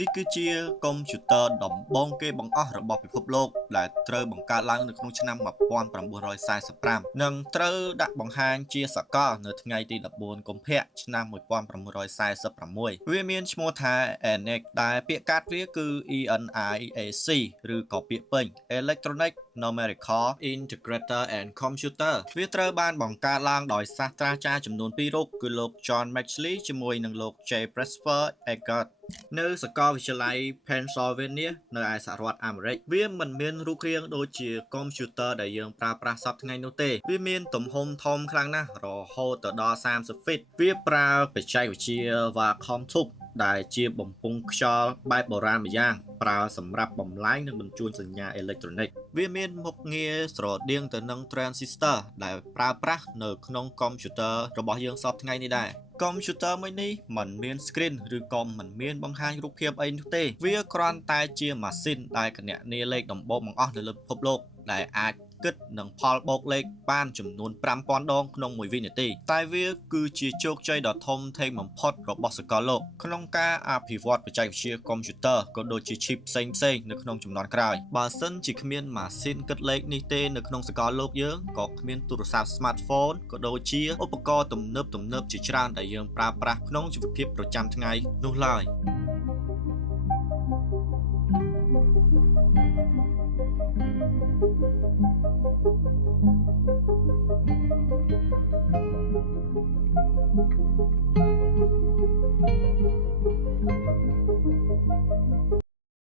នេះគឺជាកុំព្យូទ័រដំបូងគេបង្អស់របស់ពិភពលោកដែលត្រូវបង្កើតឡើងនៅក្នុងឆ្នាំ1945និងត្រូវដាក់បង្ហាញជាសកលនៅថ្ងៃទី14កុម្ភៈឆ្នាំ1946វាមានឈ្មោះថា ENIAC ដែលពាក្យកាត់វាគឺ ENIAC ឬក៏ពាក្យពេញ Electronic Numerical Integrator and Computer វាត្រូវបានបង្កើតឡើងដោយសាស្ត្រាចារ្យចំនួន2រូបគឺលោក John Maxley ជាមួយនឹងលោក J. Presper Eckert នៅសាកលវិទ្យាល័យ Pennsylvania នៅឯសហរដ្ឋអាមេរិកវាមិនមានរូបរាងដូចជាកុំព្យូទ័រដែលយើងប្រើប្រាស់សពថ្ងៃនោះទេវាមានទំហំធំខ្លាំងណាស់រហូតទៅដល់30 feet វាប្រើបច្ចេកវិទ្យា vacuum tube ដែលជាបំពង់ខ្យល់បែបបុរាណម្យ៉ាងប្រើសម្រាប់បំលែងនិងបញ្ជូនសញ្ញាអេឡិចត្រូនិកវាមានមុខងារស្រដៀងទៅនឹង transistor ដែលប្រើប្រាស់នៅក្នុងកុំព្យូទ័ររបស់យើងសពថ្ងៃនេះដែរកុំព្យូទ័រមួយនេះមិនមាន screen ឬក៏មិនមានបង្ហាញរូបភាពអីនោះទេវាគ្រាន់តែជាម៉ាស៊ីនដែលគណនាលេខដំបូងបង្អស់នៅលើពិភពលោកដែលអាចគិតនឹងផលបូកលេខបានចំនួន 5000 ដងក្នុងមួយវិនាទីតែវាគឺជាជោគជ័យដ៏ធំធេងបំផុតរបស់សកលលោកក្នុងការអភិវឌ្ឍបច្ចេកវិទ្យាកុំព្យូទ័រក៏ដូចជា chip ផ្សេងៗនៅក្នុងជំនាន់ក្រោយបើសិនជាគ្មានម៉ាស៊ីនគិតលេខនេះទេនៅក្នុងសកលលោកយើងក៏គ្មានទូរស័ព្ទ smartphone ក៏ដូចជាឧបករណ៍ទំនើបជាច្រើនដែលយើងប្រើប្រាស់ក្នុងជីវភាពប្រចាំថ្ងៃនោះឡើយ